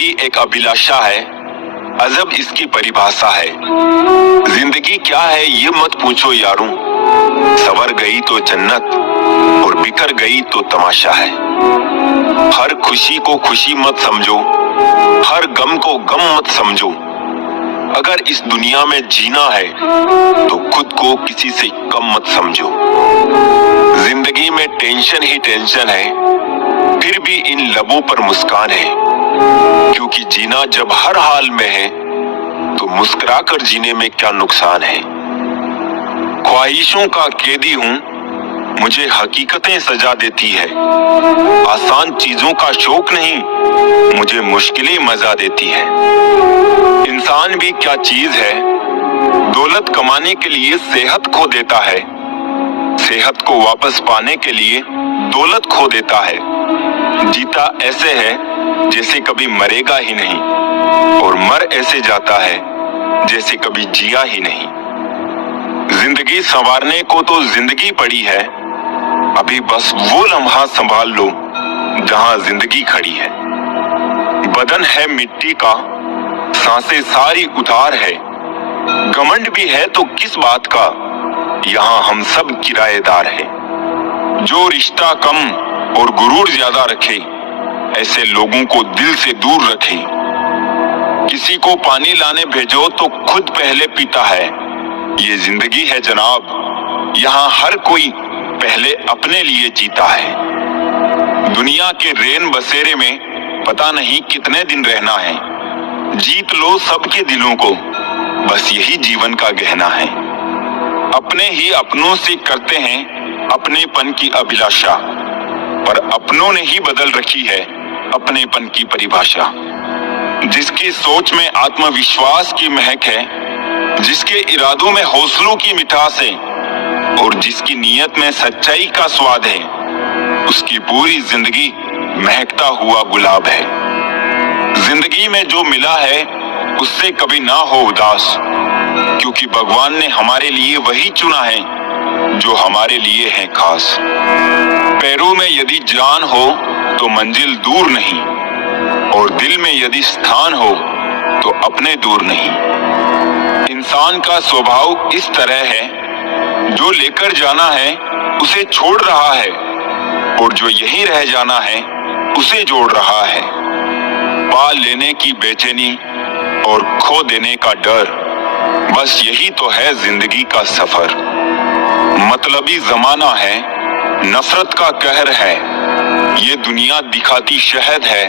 जिंदगी एक अभिलाषा है, अजब इसकी परिभाषा है। जिंदगी क्या है ये मत पूछो यारों, सवर गई तो जन्नत और बिखर गई तो तमाशा है। हर खुशी को खुशी मत समझो, हर गम को गम मत समझो। अगर इस दुनिया में जीना है तो खुद को किसी से कम मत समझो। जिंदगी में टेंशन ही टेंशन है, फिर भी इन लबों पर मुस्कान है। क्योंकि जीना जब हर हाल में है तो मुस्कुराकर जीने में क्या नुकसान है। ख्वाहिशों का कैदी हूँ, मुझे हकीकतें सजा देती है। आसान चीजों का शौक नहीं, मुझे मुश्किलें मजा देती है। इंसान भी क्या चीज है, दौलत कमाने के लिए सेहत खो देता है, सेहत को वापस पाने के लिए दौलत खो देता है। जीता ऐसे है जैसे कभी मरेगा ही नहीं, और मर ऐसे जाता है जैसे कभी जिया ही नहीं। जिंदगी संवारने को तो जिंदगी पड़ी है, अभी बस वो लम्हा संभाल लो जहां जिंदगी खड़ी है। बदन है मिट्टी का, सांसें सारी उधार है। घमंड भी है तो किस बात का, यहाँ हम सब किराएदार हैं। जो रिश्ता कम और गुरूर ज्यादा रखे, ऐसे लोगों को दिल से दूर रखे। किसी को पानी लाने भेजो तो खुद पहले पीता है। ये जिंदगी है जनाब, यहाँ हर कोई पहले अपने लिए जीता है। दुनिया के रेन बसेरे में पता नहीं कितने दिन रहना है। जीत लो सबके दिलों को, बस यही जीवन का गहना है। अपने ही अपनों से करते हैं अपनेपन की अभिलाषा, पर अपनों ने ही बदल रखी है अपनेपन की परिभाषा। जिसकी सोच में आत्मविश्वास की महक है, जिसके इरादों में हौसलों की मिठास है, और जिसकी नीयत में सच्चाई का स्वाद है, उसकी पूरी जिंदगी महकता हुआ गुलाब है। जिंदगी में जो मिला है उससे कभी ना हो उदास, क्योंकि भगवान ने हमारे लिए वही चुना है जो हमारे लिए है खास। पैरों में यदि जान हो तो मंजिल दूर नहीं, और दिल में यदि स्थान हो तो अपने दूर नहीं। इंसान का स्वभाव इस तरह है, जो लेकर जाना है उसे छोड़ रहा है, और जो यहीं रह जाना है उसे जोड़ रहा है। पा लेने की बेचैनी और खो देने का डर, बस यही तो है जिंदगी का सफर। मतलबी जमाना है, नफरत का कहर है। ये दुनिया दिखाती शहद है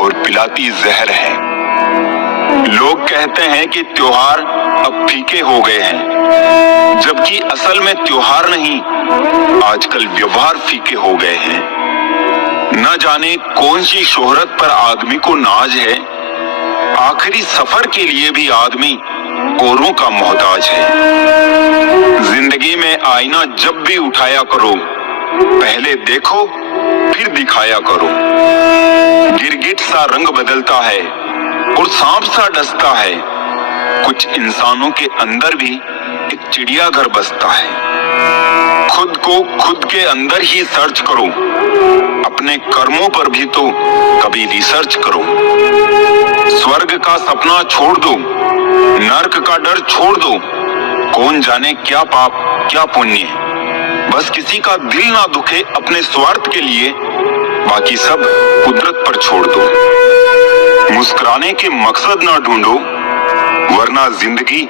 और पिलाती जहर है। लोग कहते हैं कि त्योहार अब फीके हो गए हैं, जबकि असल में त्योहार नहीं, आजकल व्यवहार फीके हो गए हैं। न जाने कौन सी शोहरत पर आदमी को नाज है, आखिरी सफर के लिए भी आदमी औरों का मोहताज है। जिंदगी में आईना जब भी उठाया करो, पहले देखो फिर दिखाया करो। गिरगिट सा रंग बदलता है और सांप सा डसता है, कुछ इंसानों के अंदर भी एक चिड़ियाघर बसता है। खुद को खुद के अंदर ही सर्च करो, अपने कर्मों पर भी तो कभी रिसर्च करो। स्वर्ग का सपना छोड़ दो, नर्क का डर छोड़ दो। कौन जाने क्या पाप क्या पुण्य, बस किसी का दिल ना दुखे अपने स्वार्थ के लिए, बाकी सब कुदरत पर छोड़ दो। मुस्कुराने के मकसद ना ढूंढो, वरना जिंदगी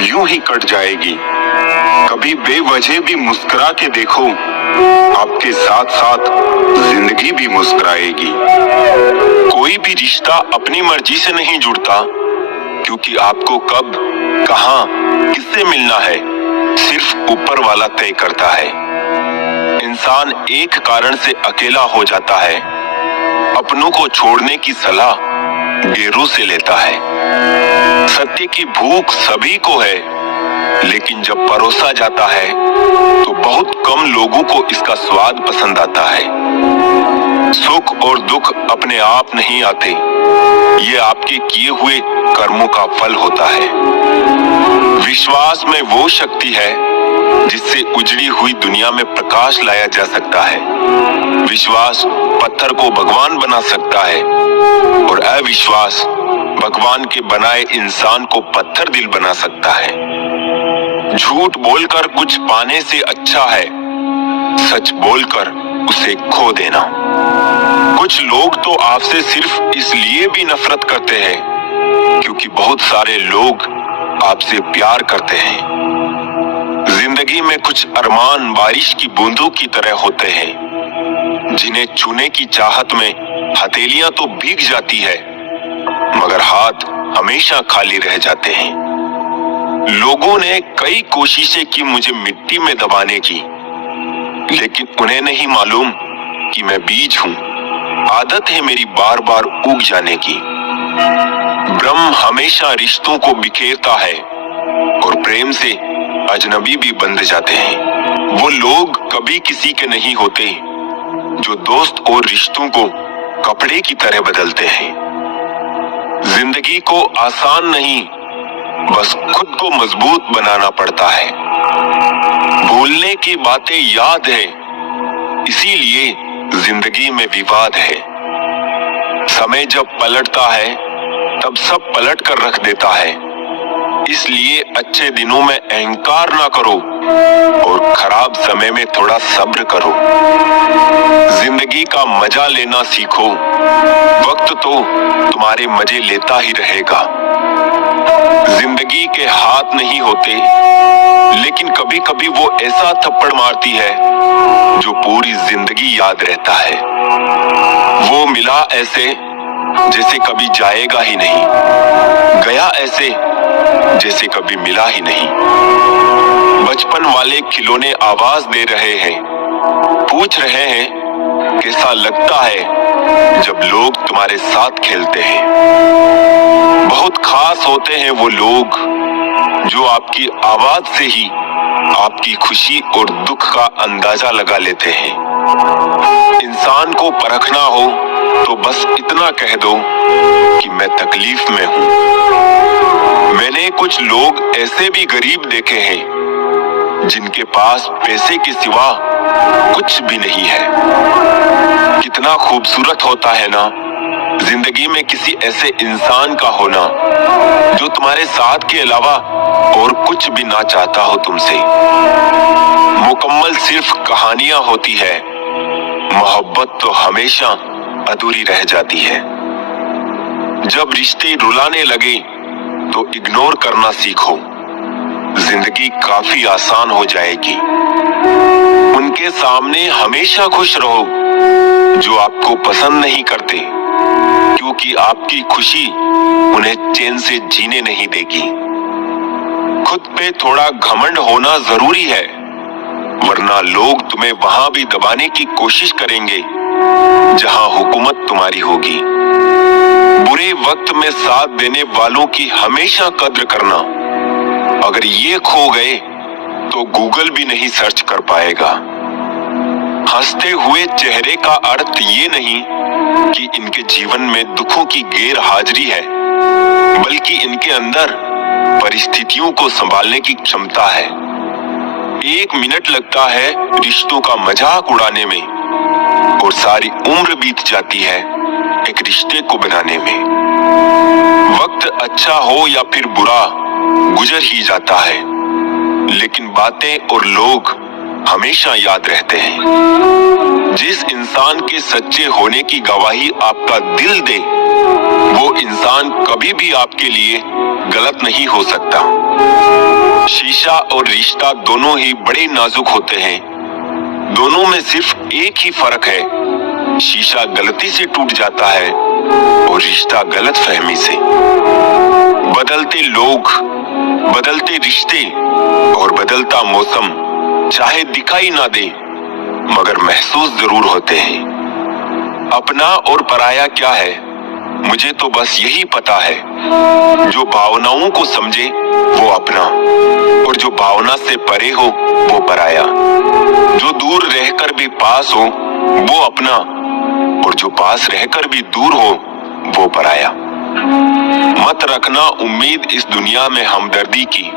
यूं ही कट जाएगी। कभी बेवजह भी मुस्कुरा के देखो, आपके साथ साथ जिंदगी भी मुस्कुराएगी। कोई भी रिश्ता अपनी मर्जी से नहीं जुड़ता, क्योंकि आपको कब, कहां, किससे मिलना है सिर्फ ऊपर वाला तय करता है। इंसान एक कारण से अकेला हो जाता है, अपनों को छोड़ने की सलाह गैरों से लेता है। सत्य की भूख सभी को है, लेकिन जब परोसा जाता है तो बहुत कम लोगों को इसका स्वाद पसंद आता है। सुख और दुख अपने आप नहीं आते, ये आपके किए हुए कर्मों का फल होता है। विश्वास में वो शक्ति है जिससे उजड़ी हुई दुनिया में प्रकाश लाया जा सकता है। विश्वास पत्थर को भगवान बना सकता है और अविश्वास भगवान के बनाए इंसान को पत्थर दिल बना सकता है। झूठ बोलकर कुछ पाने से अच्छा है सच बोलकर उसे खो देना। कुछ लोग तो आपसे सिर्फ इसलिए भी नफरत करते हैं क्योंकि बहुत सारे लोग आपसे प्यार करते हैं। जिंदगी में कुछ अरमान बारिश की बूंदों की तरह होते हैं जिन्हें छूने की चाहत में हथेलियां तो भीग जाती है मगर हाथ हमेशा खाली रह जाते हैं। लोगों ने कई कोशिशें की मुझे मिट्टी में दबाने की, लेकिन उन्हें नहीं मालूम कि मैं बीज हूं। आदत है मेरी बार बार उग जाने की। ब्रह्म हमेशा रिश्तों को बिखेरता है और प्रेम से अजनबी भी बंध जाते हैं। वो लोग कभी किसी के नहीं होते जो दोस्त और रिश्तों को कपड़े की तरह बदलते हैं। जिंदगी को आसान नहीं बस खुद को मजबूत बनाना पड़ता है। भूलने की बातें याद है इसीलिए जिंदगी में विवाद है। समय जब पलटता है तब सब पलट कर रख देता है, इसलिए अच्छे दिनों में अहंकार ना करो और खराब समय में थोड़ा सब्र करो। जिंदगी का मजा लेना सीखो, वक्त तो तुम्हारे मजे लेता ही रहेगा। जिंदगी के हाथ नहीं होते लेकिन कभी कभी वो ऐसा थप्पड़ मारती है जो पूरी जिंदगी याद रहता है। वो मिला ऐसे जैसे कभी जाएगा ही नहीं, गया ऐसे जैसे कभी मिला ही नहीं। बचपन वाले खिलौने आवाज दे रहे हैं, पूछ रहे हैं कैसा लगता है जब लोग तुम्हारे साथ खेलते हैं। बहुत खास होते हैं वो लोग जो आपकी आवाज से ही आपकी खुशी और दुख का अंदाजा लगा लेते हैं। इंसान को परखना हो तो बस इतना कह दो कि मैं तकलीफ में हूं। मैंने कुछ लोग ऐसे भी गरीब देखे हैं जिनके पास पैसे के सिवा कुछ भी नहीं है। कितना खूबसूरत होता है ना जिंदगी में किसी ऐसे इंसान का होना जो तुम्हारे साथ के अलावा और कुछ भी ना चाहता हो तुमसे। मुकम्मल सिर्फ कहानियां होती है, मोहब्बत तो हमेशा अधूरी रह जाती है। जब रिश्ते रुलाने लगे तो इग्नोर करना सीखो, जिंदगी काफी आसान हो जाएगी। उनके सामने हमेशा खुश रहो जो आपको पसंद नहीं करते, क्योंकि आपकी खुशी उन्हें चैन से जीने नहीं देगी। खुद पे थोड़ा घमंड होना जरूरी है, वरना लोग तुम्हें वहां भी दबाने की कोशिश करेंगे जहां हुकूमत तुम्हारी होगी। बुरे वक्त में साथ देने वालों की हमेशा कद्र करना। अगर ये खो गए तो गूगल भी नहीं सर्च कर पाएगा। हंसते हुए चेहरे का अर्थ ये नहीं कि इनके जीवन में दुखों की गैर हाजिरी है, बल्कि इनके अंदर परिस्थितियों को संभालने की क्षमता है। 1 मिनट लगता है रिश्तों का मजाक उड़ाने में और सारी उम्र बीत जाती है एक रिश्ते को बनाने में। वक्त अच्छा हो या फिर बुरा गुजर ही जाता है, लेकिन बातें और लोग हमेशा याद रहते हैं। जिस इंसान के सच्चे होने की गवाही आपका दिल दे, वो इंसान कभी भी आपके लिए गलत नहीं हो सकता। शीशा और रिश्ता दोनों ही बड़े नाजुक होते हैं। दोनों में सिर्फ एक ही फर्क है, शीशा गलती से टूट जाता है और रिश्ता गलत फहमी से। बदलते लोग, बदलते रिश्ते और बदलता मौसम चाहे दिखाई ना दे मगर महसूस जरूर होते हैं। अपना और पराया क्या है मुझे तो बस यही पता है, जो भावनाओं को समझे वो अपना और जो भावना से परे हो वो पराया। जो दूर रहकर भी पास हो वो अपना और जो पास रहकर भी दूर हो वो पराया। मत रखना उम्मीद इस दुनिया में हमदर्दी की,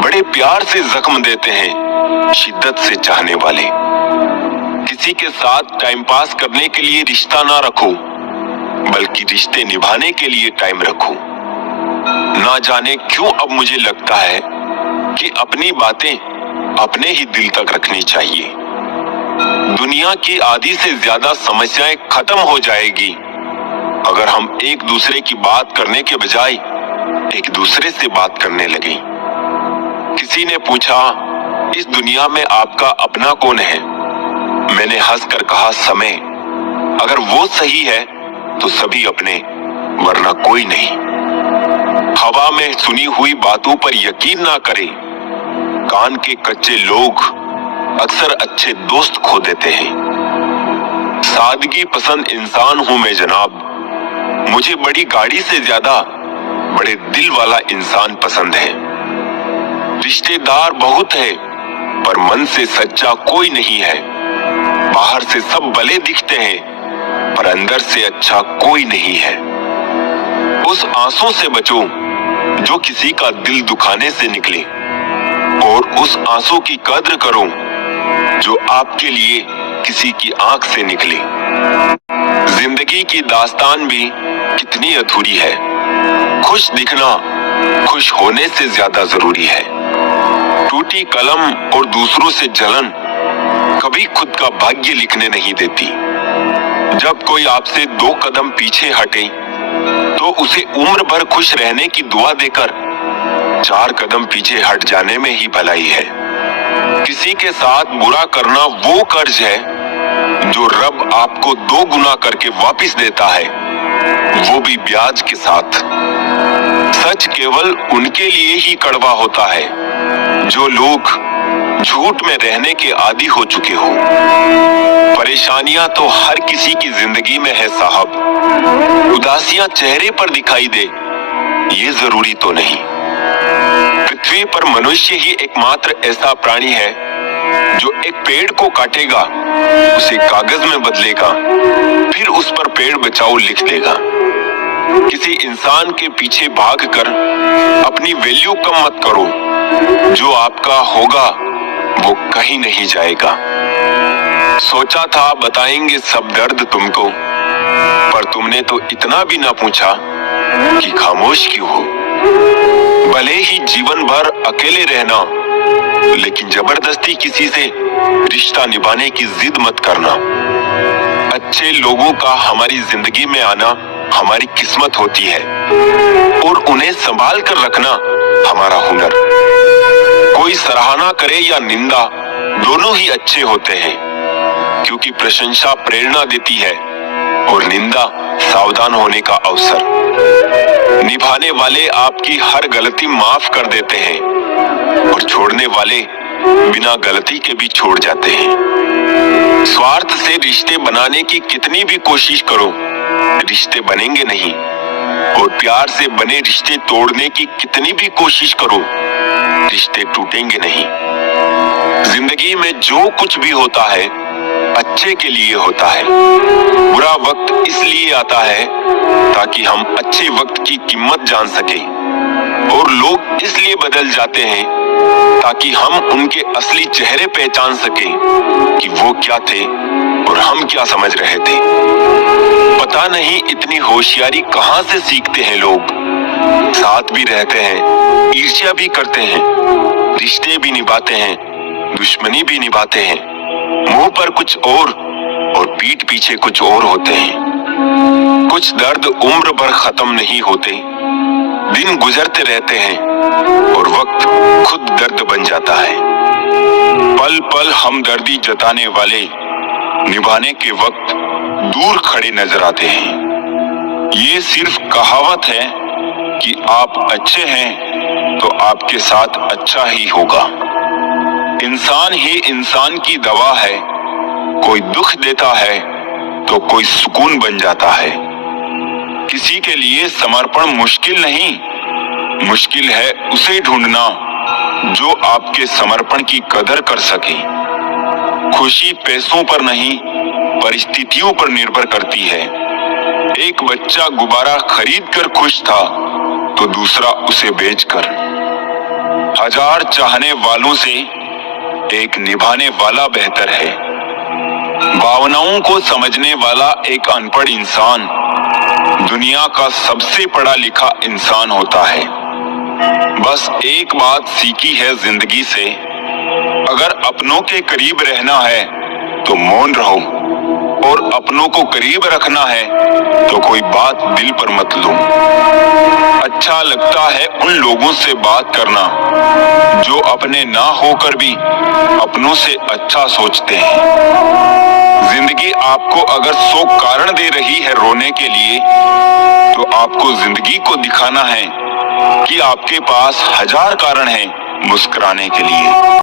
बड़े प्यार से जख्म देते हैं शिद्दत से चाहने वाले। किसी के साथ टाइम पास करने के लिए रिश्ता ना रखो, बल्कि रिश्ते निभाने के लिए टाइम रखो। ना जाने क्यों अब मुझे लगता है कि अपनी बातें अपने ही दिल तक रखनी चाहिए। दुनिया की आधी से ज्यादा समस्याएं खत्म हो जाएगी अगर हम एक दूसरे की बात करने के बजाय एक दूसरे से बात करने लगे। किसी ने पूछा, इस दुनिया में आपका अपना कौन है? मैंने हंसकर कहा, समय। अगर वो सही है तो सभी अपने, वरना कोई नहीं। हवा में सुनी हुई बातों पर यकीन ना करें। कान के कच्चे लोग अक्सर अच्छे दोस्त खो देते हैं। सादगी पसंद इंसान हूं मैं जनाब। मुझे बड़ी गाड़ी से ज्यादा बड़े दिल वाला इंसान पसंद है। रिश्तेदार बहुत है, पर मन से सच्चा कोई नहीं है। बाहर से सब भले दिखते हैं, पर अंदर से अच्छा कोई नहीं है। उस आंसू से बचो जो किसी का दिल दुखाने से निकले, और उस आंसू की कद्र करो जो आपके लिए किसी की आंख से निकले। जिंदगी की दास्तान भी कितनी अधूरी है। खुश दिखना खुश होने से ज्यादा जरूरी है। टूटी कलम और दूसरों से जलन कभी खुद का भाग्य लिखने नहीं देती। जब कोई आपसे 2 कदम पीछे हटे तो उसे उम्र भर खुश रहने की दुआ देकर 4 कदम पीछे हट जाने में ही भलाई है। किसी के साथ बुरा करना वो कर्ज है जो रब आपको 2 गुना करके वापस देता है, वो भी ब्याज के साथ। सच केवल उनके लिए ही कड़वा होता है जो लोग झूठ में रहने के आदी हो चुके हो। परेशानियां तो हर किसी की जिंदगी में है साहब। उदासियां चेहरे पर दिखाई दे ये जरूरी तो नहीं। पृथ्वी पर मनुष्य ही एकमात्र ऐसा प्राणी है जो एक पेड़ को काटेगा, उसे कागज में बदलेगा, फिर उस पर पेड़ बचाओ लिख देगा। किसी इंसान के पीछे भागकर अपनी वैल्यू कम मत करो। जो आपका होगा वो कहीं नहीं जाएगा। सोचा था बताएंगे सब दर्द तुमको, पर तुमने तो इतना भी ना पूछा कि खामोश क्यों हो। भले ही जीवन भर अकेले रहना, लेकिन जबरदस्ती किसी से रिश्ता निभाने की जिद मत करना। अच्छे लोगों का हमारी जिंदगी में आना हमारी किस्मत होती है, और उन्हें संभाल कर रखना हमारा हुनर। कोई सराहना करे या निंदा, दोनों ही अच्छे होते हैं, क्योंकि प्रशंसा प्रेरणा देती है और निंदा सावधान होने का अवसर। निभाने वाले आपकी हर गलती माफ कर देते हैं, और छोड़ने वाले बिना गलती के भी छोड़ जाते हैं। स्वार्थ से रिश्ते बनाने की कितनी भी कोशिश करो, रिश्ते बनेंगे नहीं। और प्यार से बने रिश्ते तोड़ने की कितनी भी कोशिश करो, रिश्ते टूटेंगे नहीं। जिंदगी में जो कुछ भी होता है अच्छे के लिए होता है। बुरा वक्त इसलिए आता है ताकि हम अच्छे वक्त की कीमत जान सकें, और लोग इसलिए बदल जाते हैं ताकि हम उनके असली चेहरे पहचान सकें कि वो क्या थे और हम क्या समझ रहे थे। पता नहीं इतनी होशियारी कहां से सीखते हैं लोग। साथ भी रहते हैं, ईर्ष्या भी करते हैं, रिश्ते भी निभाते हैं, दुश्मनी भी निभाते हैं। मुंह पर कुछ और पीठ पीछे कुछ और होते हैं। कुछ दर्द उम्र भर खत्म नहीं होते, दिन गुजरते रहते हैं और वक्त खुद दर्द बन जाता है। पल पल हमदर्दी जताने वाले निभाने के वक्त दूर खड़े नजर आते हैं। ये सिर्फ कहावत है कि आप अच्छे हैं तो आपके साथ अच्छा ही होगा। इंसान ही इंसान की दवा है। कोई दुख देता है तो कोई सुकून बन जाता है। किसी के लिए समर्पण मुश्किल नहीं, मुश्किल है उसे ढूंढना जो आपके समर्पण की कदर कर सके। खुशी पैसों पर नहीं, परिस्थितियों पर निर्भर करती है। एक बच्चा गुब्बारा खरीद कर खुश था तो दूसरा उसे बेचकर। 1000 चाहने वालों से एक निभाने वाला बेहतर है। भावनाओं को समझने वाला एक अनपढ़ इंसान दुनिया का सबसे पढ़ा लिखा इंसान होता है। बस एक बात सीखी है जिंदगी से, अगर अपनों के करीब रहना है तो मौन रहो, और अपनों को करीब रखना है तो कोई बात दिल पर मत लो। अच्छा लगता है उन लोगों से बात करना जो अपने ना होकर भी अपनों से अच्छा सोचते हैं। जिंदगी आपको अगर 100 कारण दे रही है रोने के लिए, तो आपको जिंदगी को दिखाना है कि आपके पास 1000 कारण हैं मुस्कुराने के लिए।